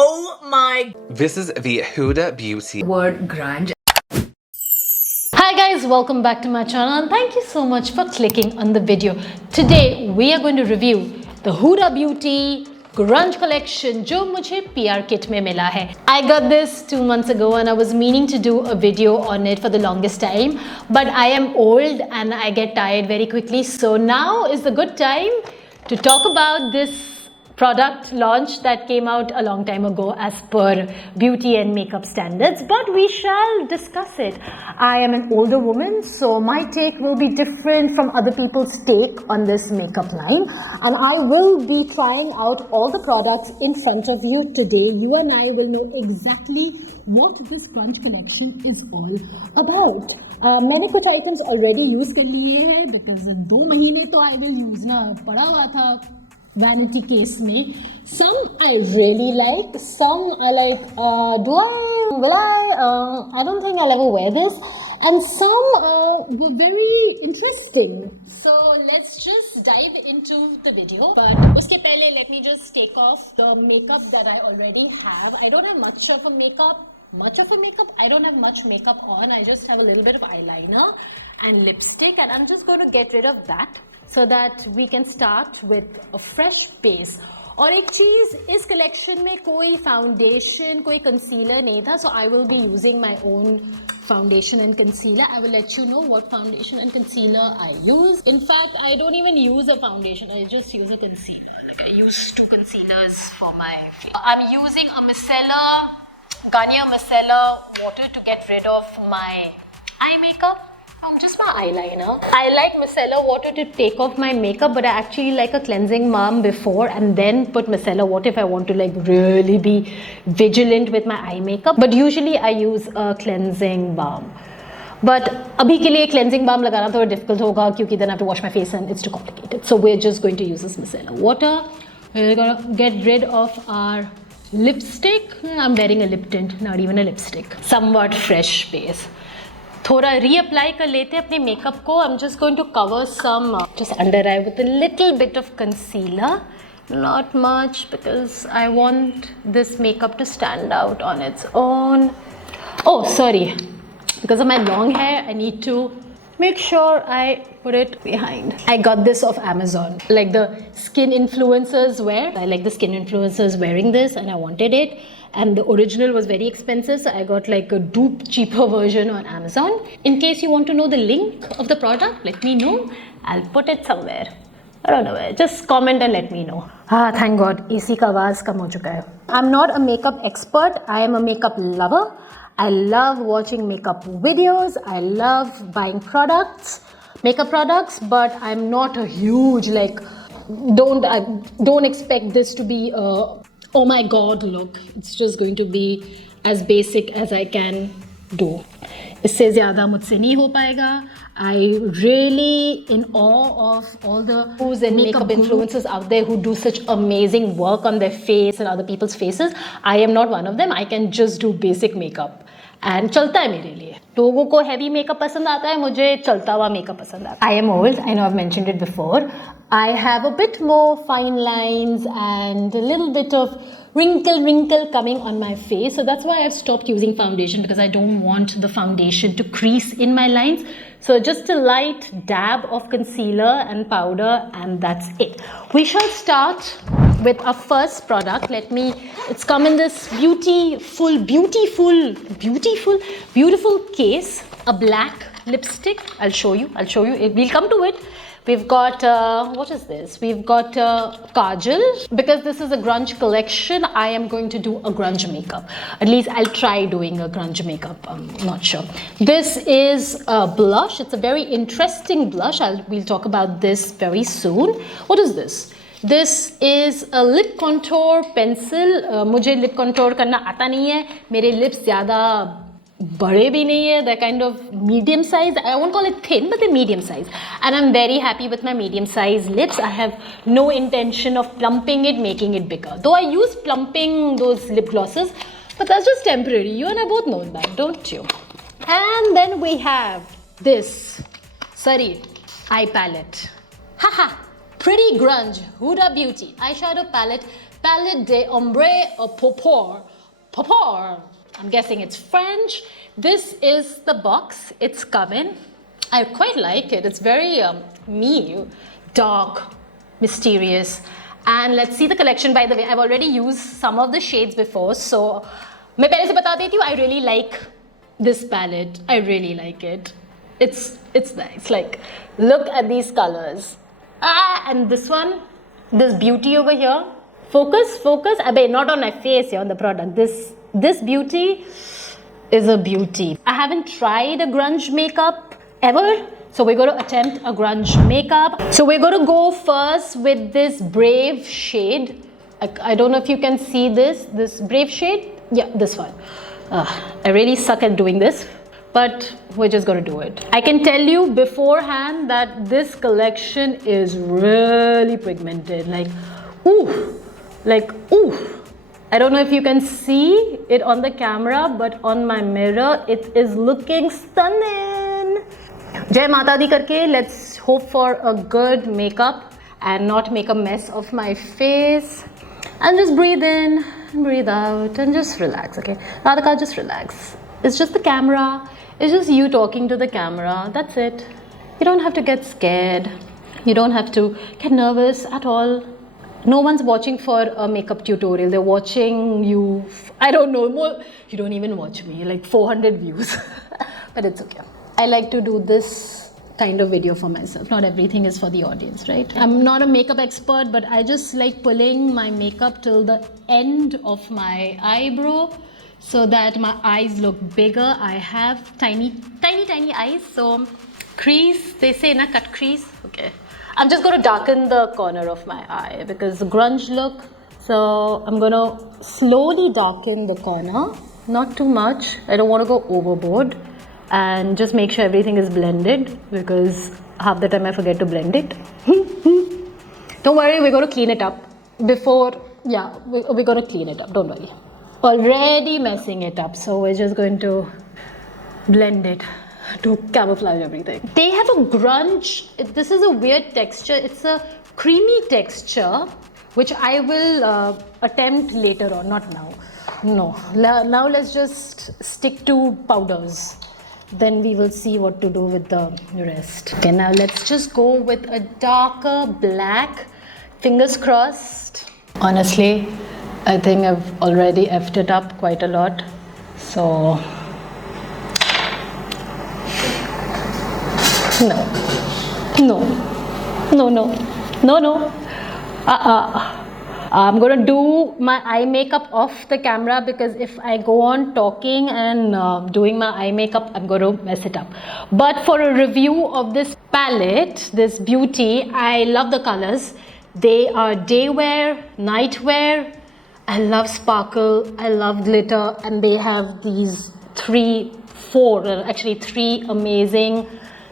Oh my. This is the Huda Beauty Word grunge. Hi guys, welcome back to my channel and thank you so much for clicking on the video. Today we are going to review the Huda Beauty grunge collection जो मुझे PR kit में मिला है. I got this 2 months ago and I was meaning to do a video on it for the longest time, but I am old and I get tired very quickly, so now is the good time to talk about this product launch that came out a long time ago as per beauty and makeup standards, but we shall discuss it. I am an older woman, so my take will be different from other people's take on this makeup line, and I will be trying out all the products in front of you today. You and I will know exactly what this grunge collection is all about. मैंने कुछ items already use कर लिए हैं because 2 महीने तो I will use ना पड़ा हुआ था vanity case में. Some I really like, some I like, I don't think I'll ever wear this, and some were very interesting. So let's just dive into the video, but uske pehle let me just take off the makeup that I already have. I don't have much of a makeup. I don't have much makeup on. I just have a little bit of eyeliner and lipstick, and I'm just going to get rid of that so that we can start with a fresh base. और एक चीज़ इस collection में कोई foundation, कोई concealer नहीं था, so I will be using my own foundation and concealer. I will let you know what foundation and concealer I use. In fact, I don't even use a foundation. I just use a concealer. Like I use 2 concealers for my face. I'm using a Garnier Micellar water to get rid of my eye makeup. Just my eyeliner. I like micellar water to take off my makeup, but I actually like a cleansing balm before and then put micellar water if I want to like really be vigilant with my eye makeup. But usually I use a cleansing balm. But अभी के लिए cleansing balm लगाना थोड़ा difficult होगा क्योंकि then I have to wash my face and it's too complicated. So we're just going to use this micellar water. We're gonna get rid of our lipstick. I'm wearing a lip tint, not even a lipstick. Somewhat fresh base. थोड़ा reapply कर लेते हैं अपने makeup को. I'm just going to cover some just under eye with a little bit of concealer. Not much because I want this makeup to stand out on its own. Oh, sorry. Because of my long hair, I need to make sure I put it behind. I got this off Amazon. Like the skin influencers wear. I like the skin influencers wearing this and I wanted it. And the original was very expensive, so I got like a dupe cheaper version on Amazon. In case you want to know the link of the product, let me know. I'll put it somewhere. I don't know where. Just comment and let me know. Thank God. AC का आवाज कम हो चुका है. I'm not a makeup expert. I am a makeup lover. I love watching makeup videos. I love buying makeup products, but I'm not a huge like. Don't expect this to be a oh my god look. It's just going to be as basic as I can do. इससे ज़्यादा मुझसे नहीं हो पाएगा. I really in awe of all the who's and makeup influencers out there who do such amazing work on their face and other people's faces. I am not one of them. I can just do basic makeup. And चलता है मेरे लिए. लोगों को heavy makeup पसंद आता है, मुझे चलता हुआ makeup पसंद आता है. I am old. I know I've mentioned it before. I have a bit more fine lines and a little bit of wrinkle coming on my face. So that's why I've stopped using foundation because I don't want the foundation to crease in my lines. So just a light dab of concealer and powder and that's it. We shall start with our first product. It's come in this beautiful case. A black lipstick. I'll show you. We'll come to it. We've got, what is this? We've got kajal. Because this is a grunge collection, I am going to do a grunge makeup. At least I'll try doing a grunge makeup. I'm not sure. This is a blush. It's a very interesting blush. We'll talk about this very soon. What is this? This is a lip contour pencil. मुझे lip contour करना आता नहीं है. मेरे lips ज़्यादा बड़े भी नहीं है. They're kind of medium size. I won't call it thin, but they're medium size. And I'm very happy with my medium size lips. I have no intention of plumping it, making it bigger. Though I use plumping those lip glosses, but that's just temporary. You and I both know that, don't you? And then we have this eye palette. Haha! Pretty grunge Huda Beauty eyeshadow palette Palette de Ombre or Pourpre. Pourpre. I'm guessing it's French. This is the box it's come in. I quite like it. It's very me, dark, mysterious. And let's see the collection. By the way, I've already used some of the shades before, so मैं पहले से बता देती हूँ, I really like this palette. I really like it. It's nice. Like, look at these colors. And this one, this beauty over here. Focus. Abe, not on my face here, on the product. This beauty is a beauty. I haven't tried a grunge makeup ever. So we're going to attempt a grunge makeup. So we're going to go first with this Brave shade. I don't know if you can see this Brave shade. Yeah, this one. I really suck at doing this, but we're just going to do it. I can tell you beforehand that this collection is really pigmented. Like, ooh. I don't know if you can see it on the camera, but on my mirror, it is looking stunning. Jai Mata Di karke, let's hope for a good makeup and not make a mess of my face. And just breathe in, breathe out, and just relax, okay? Radhika, just relax. It's just the camera. It's just you talking to the camera. That's it. You don't have to get scared. You don't have to get nervous at all. No one's watching for a makeup tutorial. They're watching you, I don't know, more, you don't even watch me, like 400 views. But it's okay. I like to do this kind of video for myself. Not everything is for the audience, right? I'm not a makeup expert, but I just like pulling my makeup till the end of my eyebrow so that my eyes look bigger. I have tiny eyes. So crease, they say na, cut crease. Okay. I'm just going to darken the corner of my eye because the grunge look. So I'm going to slowly darken the corner. Not too much. I don't want to go overboard. And just make sure everything is blended because half the time I forget to blend it. Don't worry, we're going to clean it up before, yeah, we're going to clean it up, don't worry. Already messing it up, so we're just going to blend it to camouflage everything. They have a grunge, this is a weird texture, it's a creamy texture, which I will attempt later on, not now. No, now let's just stick to powders. Then we will see what to do with the rest. Okay, now let's just go with a darker black. Fingers crossed. Honestly, I think I've already effed it up quite a lot. So, no. I'm going to do my eye makeup off the camera because if I go on talking and doing my eye makeup, I'm going to mess it up. But for a review of this palette, this beauty, I love the colors. They are day wear, night wear. I love sparkle, I love glitter, and they have these three amazing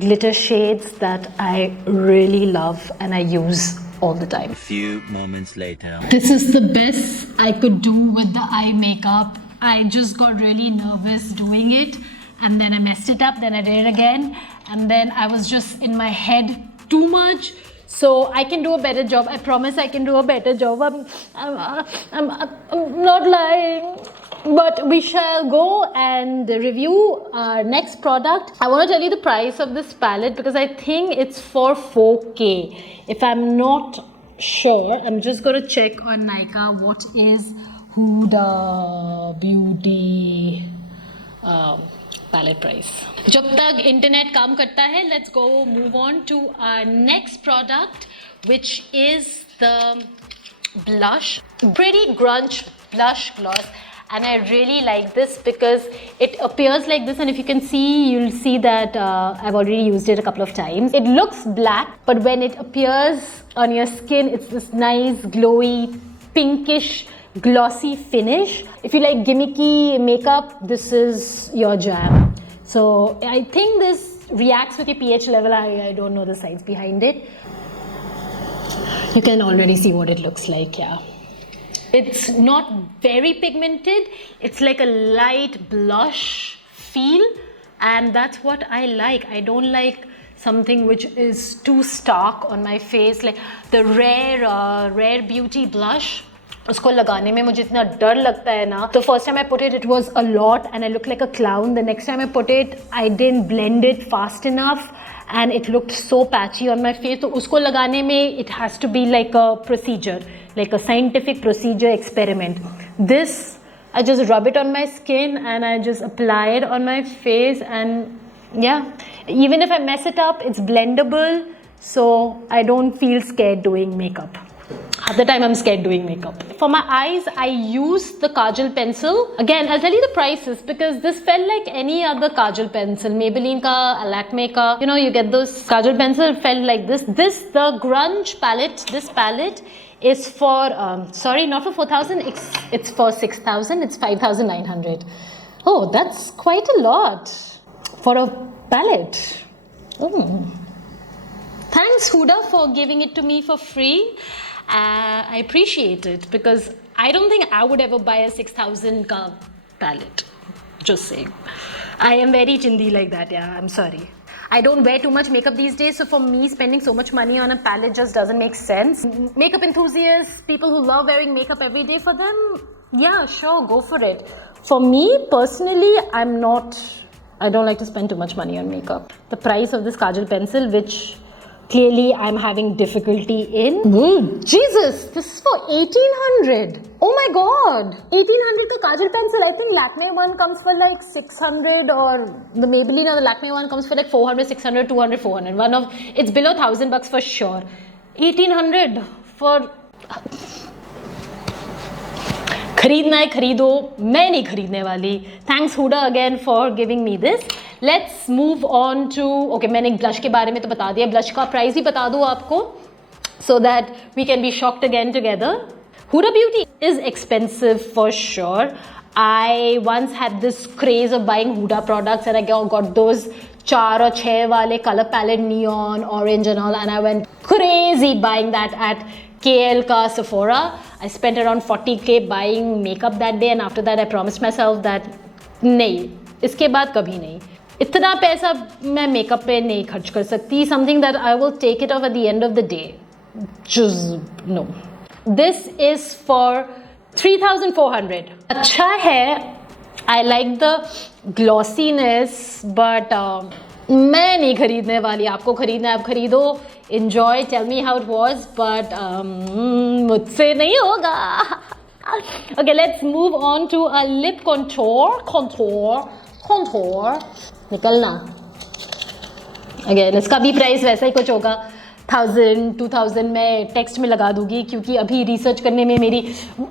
glitter shades that I really love and I use all the time. A few moments later. This is the best I could do with the eye makeup. I just got really nervous doing it and then I messed it up, then I did it again, and then I was just in my head too much. So I can do a better job. I promise I can do a better job. I'm not lying. But we shall go and review our next product. I want to tell you the price of this palette because I think it's for 4K. If I'm not sure, I'm just going to check on Nykaa what is Huda Beauty palette price. जब तक internet काम करता है, let's go move on to our next product, which is the blush. Pretty grunge blush gloss. And I really like this because it appears like this, and if you can see, you'll see that I've already used it a couple of times. It looks black, but when it appears on your skin, it's this nice glowy pinkish glossy finish. If you like gimmicky makeup, this is your jam. So I think this reacts with your pH level. I don't know the science behind it. You can already see what it looks like, yeah. It's not very pigmented. It's like a light blush feel, and that's what I like. I don't like something which is too stark on my face, like the Rare Beauty blush. उसको लगाने में मुझे इतना डर लगता है ना. The first time I put it, it was a lot and I looked like a clown. The next time I put it, I didn't blend it fast enough and it looked so patchy on my face. तो उसको लगाने में it has to be like a procedure, like a scientific procedure experiment. This, I just rub it on my skin and I just apply it on my face, and yeah, even if I mess it up, it's blendable, so I don't feel scared doing makeup. Half the time I'm scared doing makeup. For my eyes, I use the Kajal pencil. Again, I'll tell you the prices because this felt like any other Kajal pencil. Maybelline ka, Lakme ka. You know, you get those Kajal pencil, felt like this. The grunge palette, this palette is for, sorry, not for 4,000, it's for 6,000, it's 5,900. Oh, that's quite a lot for a palette. Oh. Thanks Huda for giving it to me for free. I appreciate it because I don't think I would ever buy a 6,000 ka palette. Just saying. I am very chindi like that, yeah, I'm sorry. I don't wear too much makeup these days, so for me spending so much money on a palette just doesn't make sense. Makeup enthusiasts, people who love wearing makeup every day, for them, yeah, sure, go for it. For me personally, I don't like to spend too much money on makeup. The price of this Kajal pencil, which clearly I'm having difficulty in. Jesus, this is for 1,800. Oh my god, 1,800 ka Kajal pencil. I think Lakme one comes for like 600, or the Maybelline or the Lakme one comes for like 400, 600, 200, 400. It's below $1,000 for sure. 1,800 for. खरीदना है खरीदो, मैं नहीं खरीदने वाली. Thanks Huda again for giving me this. Let's move on to, okay, मैंने blush के बारे में तो बता दिया, ब्लश का प्राइस भी बता दूँ आपको, so that we can be shocked again together. Huda Beauty is expensive for sure. I once had this craze of buying Huda products and I got those 4 or 6 wale color palette, neon, orange and all, and I went crazy buying that at KL ka Sephora. I spent around 40k buying makeup that day, and after that I promised myself that नहीं, इसके बाद कभी नहीं, इतना पैसा मैं makeup पे नहीं खर्च कर सकती. Something that I will take it off at the end of the day. Just no. This is for 3,400. अच्छा है. I like the glossiness, but मैं नहीं खरीदने वाली. आपको खरीदना है आप खरीदो. Enjoy, tell me how it was, but मुझसे नहीं होगा. Okay, let's move on to a lip contour. निकलना. Again, इसका भी प्राइस वैसा ही कुछ होगा. 1,000, 2,000 मैं टेक्स्ट में लगा दूंगी क्योंकि अभी रिसर्च करने में मेरी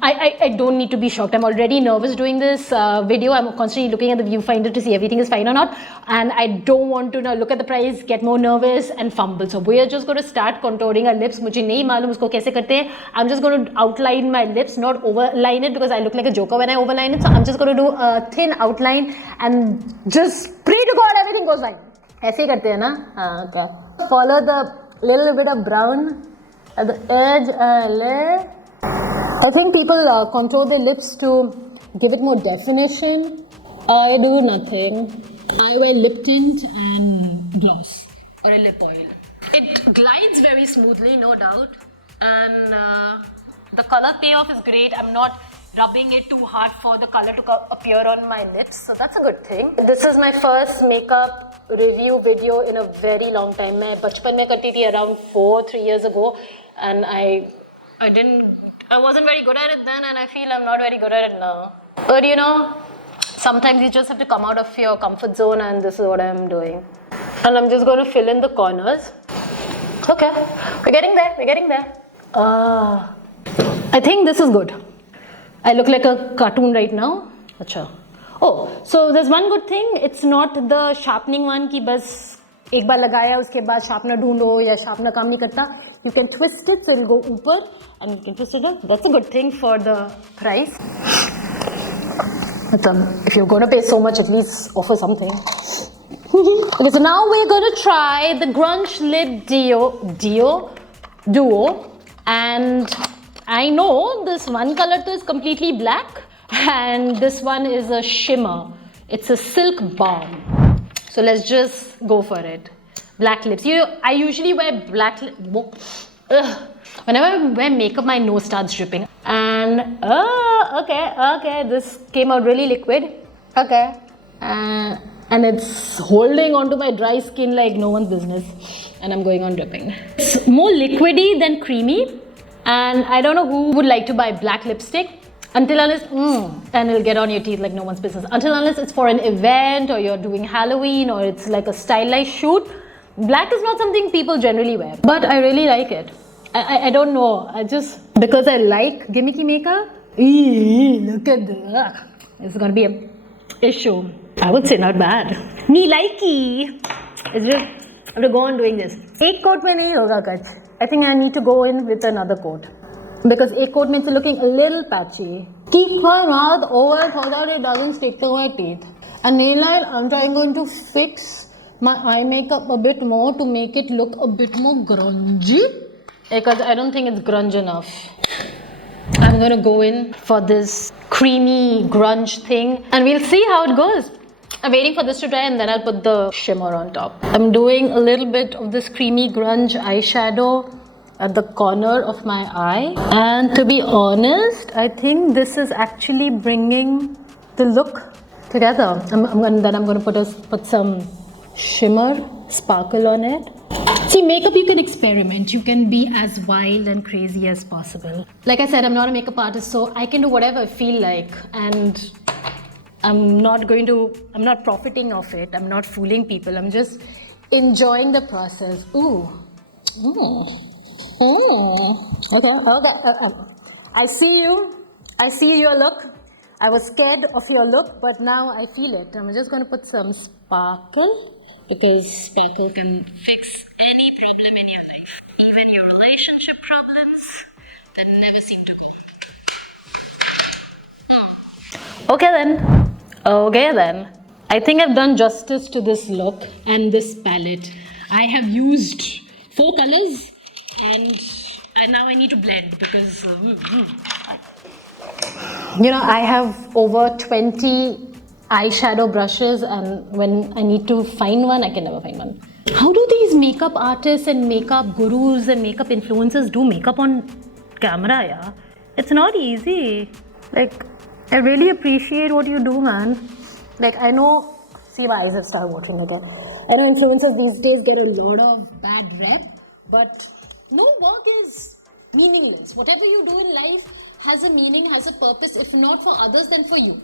I don't need to be shocked. I'm already nervous doing this video. I'm constantly looking at the viewfinder to see everything is fine or not, and I don't want to now look at the price, get more nervous and fumble. So we are just going to start contouring our lips. मुझे नहीं मालूम उसको कैसे करते हैं. I'm just going to outline my lips, not overline it because I look like a joker when I overline it. So I'm just going to do a thin outline and just pray to God everything goes fine. ऐसे ही करते हैं ना? हाँ, okay. Follow the little bit of brown at the edge. I think people contour their lips to give it more definition. I do nothing. I wear lip tint and gloss or a lip oil. It glides very smoothly, no doubt, and the color payoff is great. I'm not rubbing it too hard for the color to appear on my lips, so that's a good thing. This is my first makeup review video in a very long time. मैं बचपन में करती थी around 3 years ago, and I wasn't very good at it then, and I feel I'm not very good at it now. But you know, sometimes you just have to come out of your comfort zone, and this is what I'm doing. And I'm just going to fill in the corners. Okay, we're getting there. I think this is good. I look like a cartoon right now. Acha. Oh, so there's one good thing. It's not the sharpening one कि बस एक बार लगाया उसके बाद sharpener ढूंढो या sharpener काम नहीं करता. You can twist it so it'll go ऊपर and you can twist it up. That's a good thing for the price. If you're going to pay so much, at least offer something. Okay, so now we're going to try the Grunge Lip Duo, and I know this one color is completely black and this one is a shimmer. It's a silk balm. So let's just go for it. Black lips. I usually wear black Ugh. Whenever I wear makeup, my nose starts dripping. And okay, this came out really liquid. Okay, and it's holding onto my dry skin like no one's business. And I'm going on dripping. It's more liquidy than creamy. And I don't know who would like to buy black lipstick until unless and it'll get on your teeth like no one's business. Until unless it's for an event or you're doing Halloween or it's like a stylized shoot. Black is not something people generally wear, but I really like it. I don't know. I just because I like gimmicky makeup. Look at that. It's gonna be an issue. I would say not bad. Me likey. It's just I have to go on doing this. एक coat में नहीं होगा कुछ. I think I need to go in with another coat because एक coat means looking a little patchy. Keep my mouth over so that it doesn't stick to my teeth. And nail oil, I'm going to fix my eye makeup a bit more to make it look a bit more grungy because I don't think it's grunge enough. I'm gonna go in for this creamy grunge thing and we'll see how it goes. I'm waiting for this to dry and then I'll put the shimmer on top. I'm doing a little bit of this creamy grunge eyeshadow at the corner of my eye. And to be honest, I think this is actually bringing the look together. I'm gonna put some shimmer, sparkle on it. See, makeup you can experiment. You can be as wild and crazy as possible. Like I said, I'm not a makeup artist, so I can do whatever I feel like. And I'm not profiting off it. I'm not fooling people. I'm just enjoying the process. Ooh. Okay. I see your look. I was scared of your look, but now I feel it. I'm just going to put some sparkle because sparkle can fix any problem in your life. Even your relationship problems that never seem to go. Okay then. I think I've done justice to this look and this palette. I have used 4 colors and now I need to blend because I have over 20 eyeshadow brushes and when I need to find one, I can never find one. How do these makeup artists and makeup gurus and makeup influencers do makeup on camera, yeah? It's not easy. Like, I really appreciate what you do, man. Like, I know, see my eyes have started watering again. I know influencers these days get a lot of bad rep, but no work is meaningless. Whatever you do in life has a meaning, has a purpose, if not for others, then for you.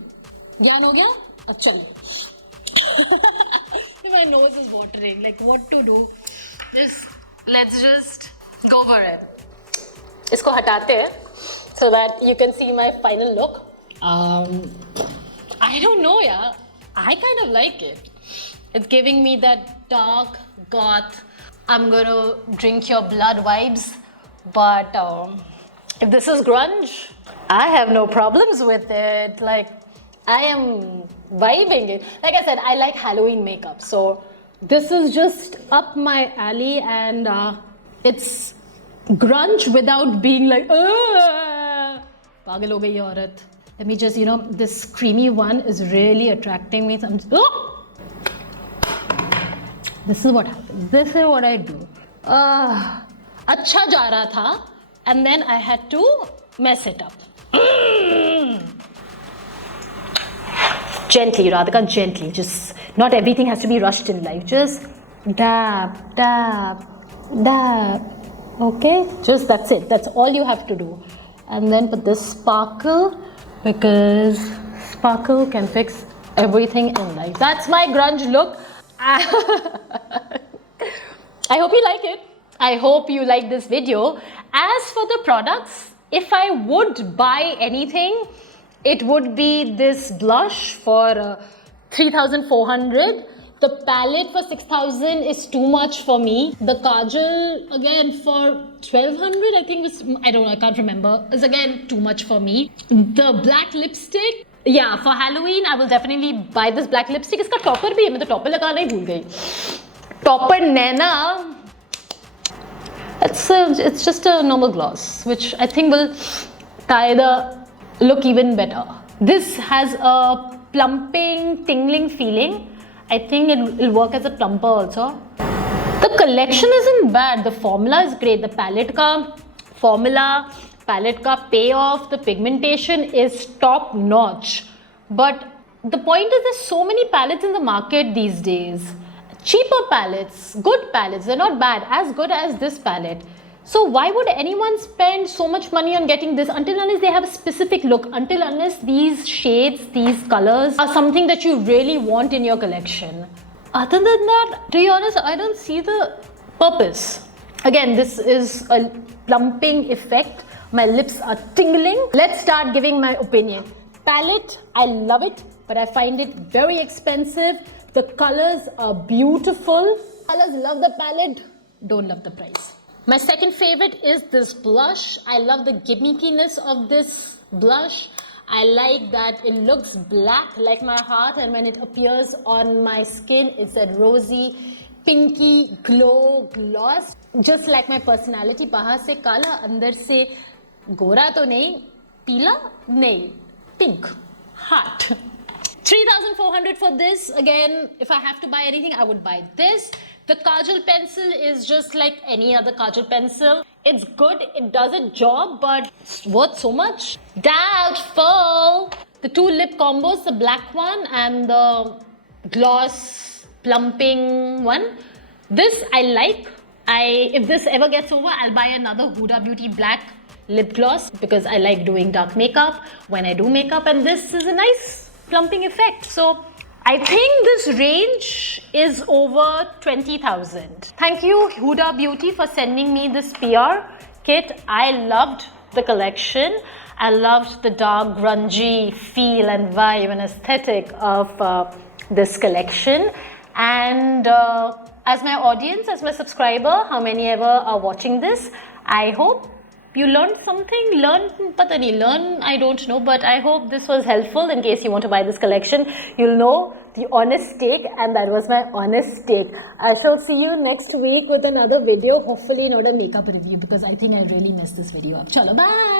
Gyan ho gaya? Achha. My nose is watering. Like, what to do? Let's just go for it. Isko hatate hain so that you can see my final look. I don't know, yeah. I kind of like it. It's giving me that dark goth, I'm gonna drink your blood vibes. But if this is grunge, I have no problems with it. Like, I am vibing it. Like I said, I like Halloween makeup. So this is just up my alley and it's grunge without being like, pagal ho gayi aurat. Let me just, this creamy one is really attracting me. So I'm just, this is what happens. This is what I do. Acha ja raha tha, and then I had to mess it up. Gently, Radhika, gently. Just, not everything has to be rushed in life. Just dab, dab, dab. Okay? Just, that's it. That's all you have to do. And then put this sparkle, because sparkle can fix everything in life. That's my grunge look. I hope you like it. I hope you like this video. As for the products, if I would buy anything, it would be this blush for 3,400. The palette for 6,000 is too much for me. The kajal again for 1,200, I think was, I don't know, I can't remember. Is again too much for me. The black lipstick, yeah, for Halloween I will definitely buy this black lipstick. Iska topper bhi hai, main to topper lagana hi bhul gayi. Topper Naina. It's just a normal gloss, which I think will tie the look even better. This has a plumping, tingling feeling. I think it'll work as a plumper also. The collection isn't bad. The formula is great. The palette ka formula, palette ka payoff, the pigmentation is top notch. But the point is, there's so many palettes in the market these days. Cheaper palettes, good palettes, they're not bad, as good as this palette. So why would anyone spend so much money on getting this until unless they have a specific look, until unless these shades, these colors are something that you really want in your collection. Other than that, to be honest, I don't see the purpose. Again, this is a plumping effect. My lips are tingling. Let's start giving my opinion. Palette, I love it, but I find it very expensive. The colors are beautiful. Colors, love the palette, don't love the price. My second favorite is this blush. I love the gimmickiness of this blush. I like that it looks black like my heart, and when it appears on my skin, it's that rosy, pinky glow gloss. Just like my personality, bahar se kala, andar se gora to nahi, peela nahi, pink, heart. 3,400 for this. Again, if I have to buy anything, I would buy this. The Kajal pencil is just like any other Kajal pencil. It's good, it does its job, but it's worth so much. Doubtful. The two lip combos, the black one and the gloss plumping one. This I like. If this ever gets over, I'll buy another Huda Beauty black lip gloss because I like doing dark makeup when I do makeup, and this is a nice plumping effect. So I think this range is over 20,000. Thank you Huda Beauty for sending me this PR kit. I loved the collection. I loved the dark grungy feel and vibe and aesthetic of this collection. And as my audience, as my subscriber, how many ever are watching this, I hope you learned something. Learn, I don't know, but I hope this was helpful in case you want to buy this collection. You'll know the honest take, and that was my honest take. I shall see you next week with another video, hopefully not a makeup review because I think I really messed this video up. Chalo, bye!